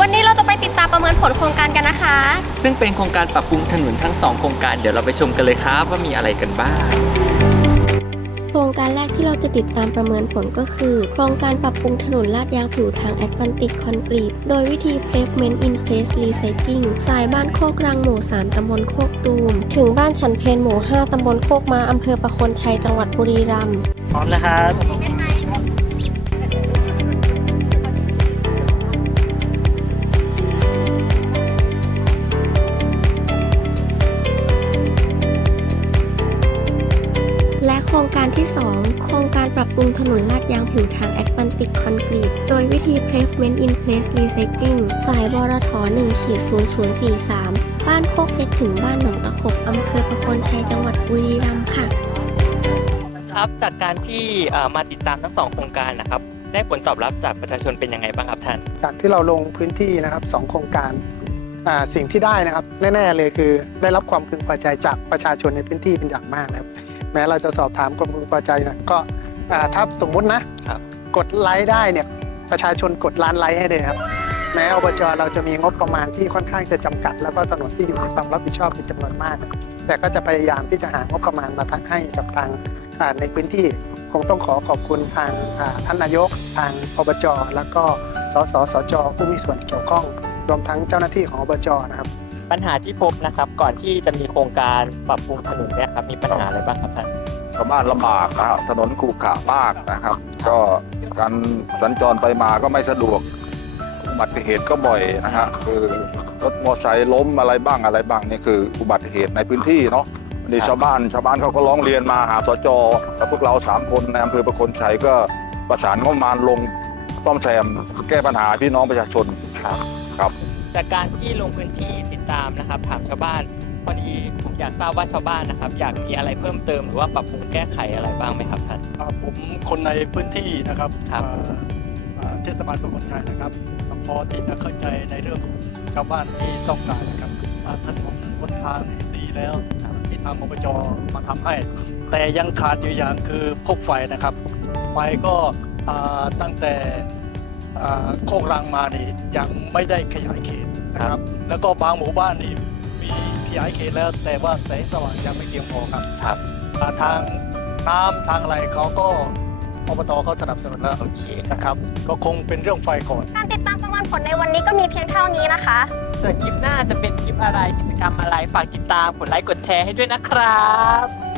วันนี้เราจะไปติดตามประเมินผลโครงการกันนะคะ ซึ่งเป็นโครงการปรับปรุงถนนทั้งสองโครงการเดี๋ยวเราไปชมกันเลยครับว่ามีอะไรกันบ้าง โครงการแรกที่เราจะติดตามประเมินผลก็คือ โครงการปรับปรุงถนนลาดยางผิวทางแอ v แ n นติกคอนกรีต โดยวิธี pavement in place recycling สายบ้านโคกรังหมู่ 3 ตำบลโคกตูม ถึงบ้านฉันเพนหมู่ 5 ตำบลโคกมาอำเภอประโคนชัยจังหวัดบุรีรัมย์พร้อมนะครับ ครงการที่ 2 โครงการปรับปรุงถนนลาดยางผิวทางแอ v แ n นติกคอนกรีต โดยวิธี pavement in place recycling สายบรท1ขีด0043 บ้านโคกเพชรถึงบ้านหนองตะขบอำเภอประโคนชัยจังหวัดบุรีรัมย์ค่ะ ครับจากการที่เอ่อมาติดตามทั้งสองโครงการนะครับ ได้ผลตอบรับจากประชาชนเป็นยังไงบ้างครับท่าน จากที่เราลงพื้นที่นะครับสองโครงการอ่าสิ่งที่ได้นะครับแน่ ๆ เลยคือได้รับความพึงพอใจจากประชาชนในพื้นที่เป็นอย่างมากนะครับ แม้เราจะสอบถามความพึงพอใจนะก็อ่าถ้าสมมุตินะครับกดไลค์ได้เนี่ยประชาชนกดล้านไลค์ให้เลยครับ แม้อบจเราจะมีงบประมาณที่ค่อนข้างจะจำกัด แล้วก็ถนนที่อยู่ในความรับผิดชอบเป็นจำนวนมาก แต่ก็จะพยายามที่จะหางบประมาณมาทักให้กับทางอ่าในพื้นที่คงต้องขอขอบคุณทางอ่าท่านนายก ทางอบจ แล้วก็สสสจผู้มีส่วนเกี่ยวข้อง รวมทั้งเจ้าหน้าที่ของอบจนะครับ ปัญหาที่พบนะครับ ก่อนที่จะมีโครงการปรับปรุงถนนเนี่ยครับมีปัญหาอะไรบ้างครับท่านชาวบ้านลำบากนะครับถนนขรุขระมากนะครับ ก็การสัญจรไปมาก็ไม่สะดวกอุบัติเหตุก็บ่อยนะฮะคือรถมอเตอร์ไซค์ล้มอะไรบ้างอะไรบ้างนี่คืออุบัติเหตุในพื้นที่เนาะวันนี้ชาวบ้านชาวบ้านเขาก็ร้องเรียนมาหาสจแล้วพวกเราสามคนในอำเภอประคนชัยก็ประสานงบประมาณลงซ่อมแซมแก้ปัญหาพี่น้องประชาชน ครับครับจากการที่ลงพื้นที่ติดตามนะครับ ถามชาวบ้านพอดีผมอยากทราบว่าชาวบ้านนะครับ อยากมีอะไรเพิ่มเติมหรือว่าปรับปรุงแก้ไขอะไรบ้างไหมครับท่าน อ่าผมคนในพื้นที่นะครับครับอ่าอ่าเทศบาลประคนชัยนะครับพอที่จะเข้าใจในเรื่องของชาวบ้านที่ต้องการนะครับอ่าถนนบนทางดีแล้วที่ทางอบจมาทำให้ แต่ยังขาดอยู่อย่างคือพวกไฟนะครับ ไฟก็อ่าตั้งแต่ อ่าโคกรังมานี่ยังไม่ได้ขยายเขตนะครับ แล้วก็บางหมู่บ้านนี่มีขยายเขตแล้ว แต่ว่าแสงสว่างยังไม่เพียงพอครับครับอ่าทางน้ำทางอะไรเขาก็อบตเขาสนับสนุนแล้วโอเคนะครับ ก็คงเป็นเรื่องไฟก่อนการติดตามประเมินผลในวันนี้ก็มีเพียงเท่านี้นะคะ ส่วนคลิปหน้าจะเป็นคลิปอะไรกิจกรรมอะไรฝากติดตามกดไลค์กดแชร์ให้ด้วยนะครับ